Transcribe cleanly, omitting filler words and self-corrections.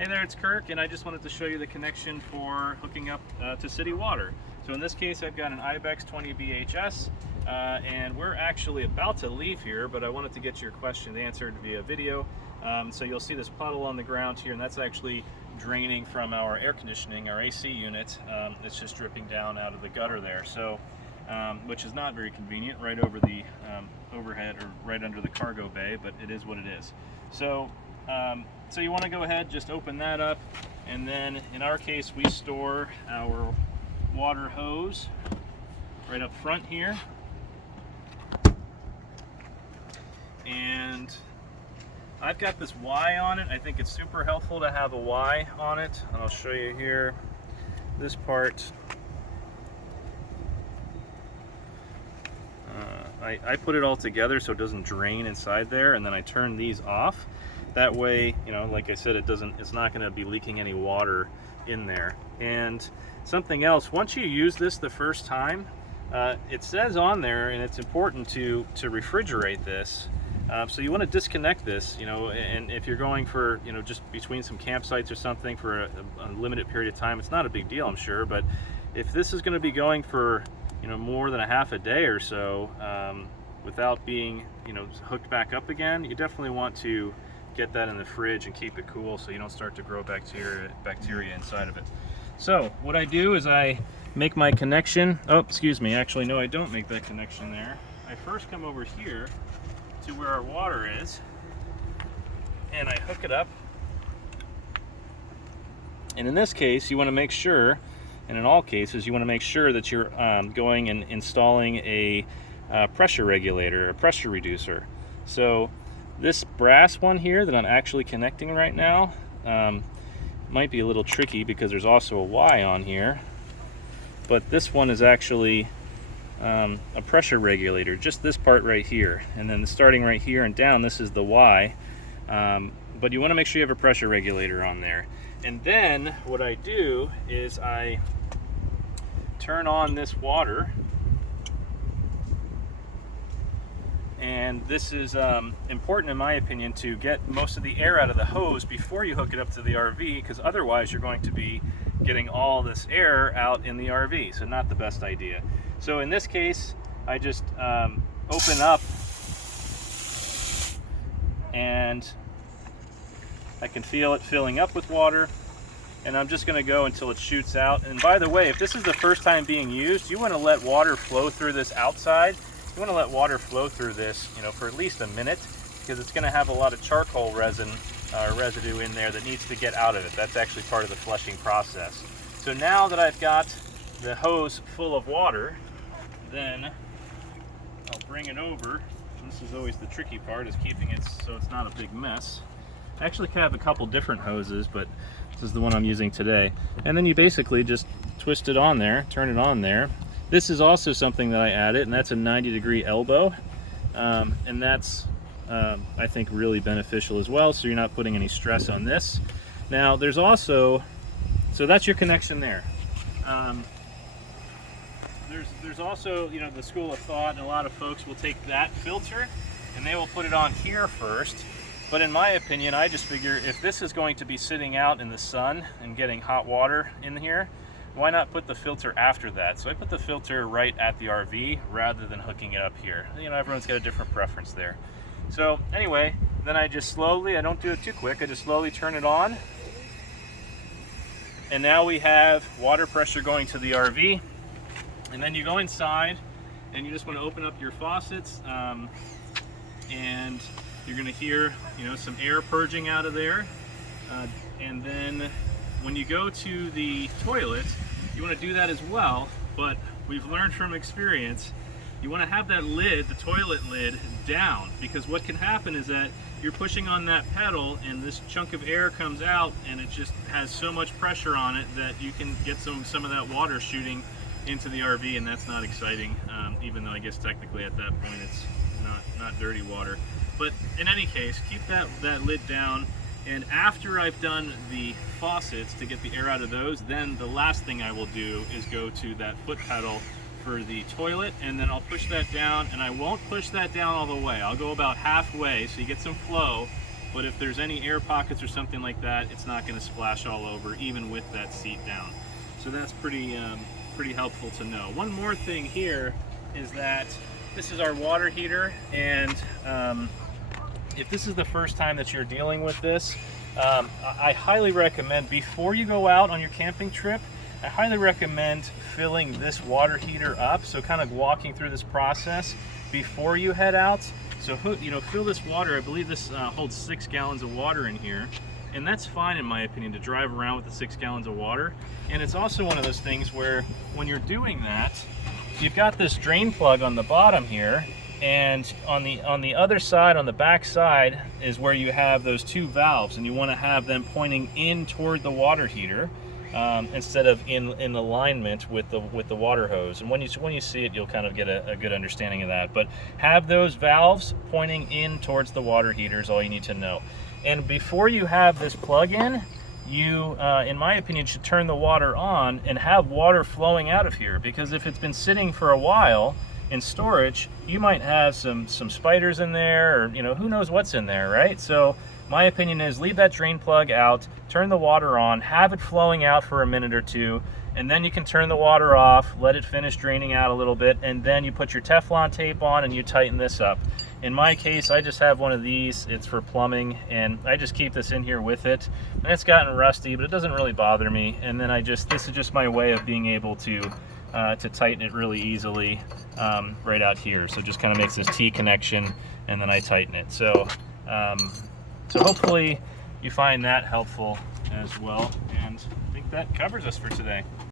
Hey there, it's Kirk, and I just wanted to show you the connection for hooking up to city water. So in this case, I've got an Ibex 20 BHS, and we're actually about to leave here, but I wanted to get your question answered via video. So you'll see this puddle on the ground here, and that's actually draining from our air conditioning, our AC unit. It's just dripping down out of the gutter there, so which is not very convenient, right over the overhead or right under the cargo bay, but it is what it is. So so you want to go ahead, just open that up, and then in our case we store our water hose right up front here. And I've got this Y on it. I think it's super helpful to have a Y on it, and I'll show you here. This part, I put it all together so it doesn't drain inside there, and then I turn these off. That way, you know, like I said, it's not going to be leaking any water in there. And something else, once you use this the first time, it says on there, and it's important to refrigerate this. So you want to disconnect this, you know, and if you're going for, you know, just between some campsites or something for a limited period of time, it's not a big deal, I'm sure. But if this is going to be going for, you know, more than a half a day or so, without being, you know, hooked back up again, you definitely want to get that in the fridge and keep it cool so you don't start to grow bacteria inside of it. So what I do is I make my connection. Oh, excuse me, actually no, I don't make that connection there. I first come over here to where our water is, and I hook it up. And in this case, you want to make sure, and in all cases, you want to make sure that you're going and installing a pressure regulator, a pressure reducer. So this brass one here that I'm actually connecting right now might be a little tricky because there's also a Y on here, but this one is actually a pressure regulator, just this part right here, and then starting right here and down, this is the Y, but you want to make sure you have a pressure regulator on there. And then what I do is I turn on this water, and this is important in my opinion to get most of the air out of the hose before you hook it up to the RV, because otherwise you're going to be getting all this air out in the RV, so not the best idea. So in this case, I just open up, and I can feel it filling up with water, and I'm just going to go until it shoots out. And by the way, if this is the first time being used, you want to let water flow through this outside. You want to let water flow through this, you know, for at least a minute, because it's going to have a lot of charcoal residue in there that needs to get out of it. That's actually part of the flushing process. So now that I've got the hose full of water, then I'll bring it over. This is always the tricky part, is keeping it so it's not a big mess. I actually have a couple different hoses, but this is the one I'm using today. And then you basically just twist it on there, turn it on there. This is also something that I added, and that's a 90-degree elbow, and that's I think really beneficial as well, so you're not putting any stress on this. Now there's also, so that's your connection there. There's also, you know, the school of thought, and a lot of folks will take that filter and they will put it on here first. But in my opinion, I just figure if this is going to be sitting out in the sun and getting hot water in here, why not put the filter after that? So I put the filter right at the RV rather than hooking it up here. You know, everyone's got a different preference there. So anyway, then I just slowly, I don't do it too quick, I just slowly turn it on. And now we have water pressure going to the RV. And then you go inside and you just want to open up your faucets, and you're going to hear, you know, some air purging out of there. And then when you go to the toilet, you want to do that as well, but we've learned from experience, you want to have that lid, the toilet lid, down, because what can happen is that you're pushing on that pedal and this chunk of air comes out, and it just has so much pressure on it that you can get some of that water shooting into the RV, and that's not exciting, even though I guess technically at that point it's not dirty water. But in any case, keep that lid down. And after I've done the faucets to get the air out of those, then the last thing I will do is go to that foot pedal for the toilet, and then I'll push that down, and I won't push that down all the way. I'll go about halfway so you get some flow, but if there's any air pockets or something like that, it's not going to splash all over, even with that seat down. So that's pretty helpful to know. One more thing here is that this is our water heater, and if this is the first time that you're dealing with this, I highly recommend, before you go out on your camping trip, I highly recommend filling this water heater up. So kind of walking through this process before you head out. So, you know, fill this water. I believe this holds 6 gallons of water in here. And that's fine, in my opinion, to drive around with the 6 gallons of water. And it's also one of those things where when you're doing that, you've got this drain plug on the bottom here, and on the other side, on the back side, is where you have those 2 valves, and you want to have them pointing in toward the water heater instead of in alignment with the water hose. And when you see it, you'll kind of get a good understanding of that. But have those valves pointing in towards the water heater is all you need to know. And before you have this plug in, you, in my opinion, should turn the water on and have water flowing out of here, because if it's been sitting for a while in storage, you might have some spiders in there, or, you know, who knows what's in there, right? So my opinion is leave that drain plug out, turn the water on, have it flowing out for a minute or two, and then you can turn the water off, let it finish draining out a little bit, and then you put your Teflon tape on and you tighten this up. In my case, I just have one of these. It's for plumbing, and I just keep this in here with it. And it's gotten rusty, but it doesn't really bother me. And then this is just my way of being able to tighten it really easily right out here. So it just kind of makes this T connection, and then I tighten it. So, so hopefully you find that helpful as well. And I think that covers us for today.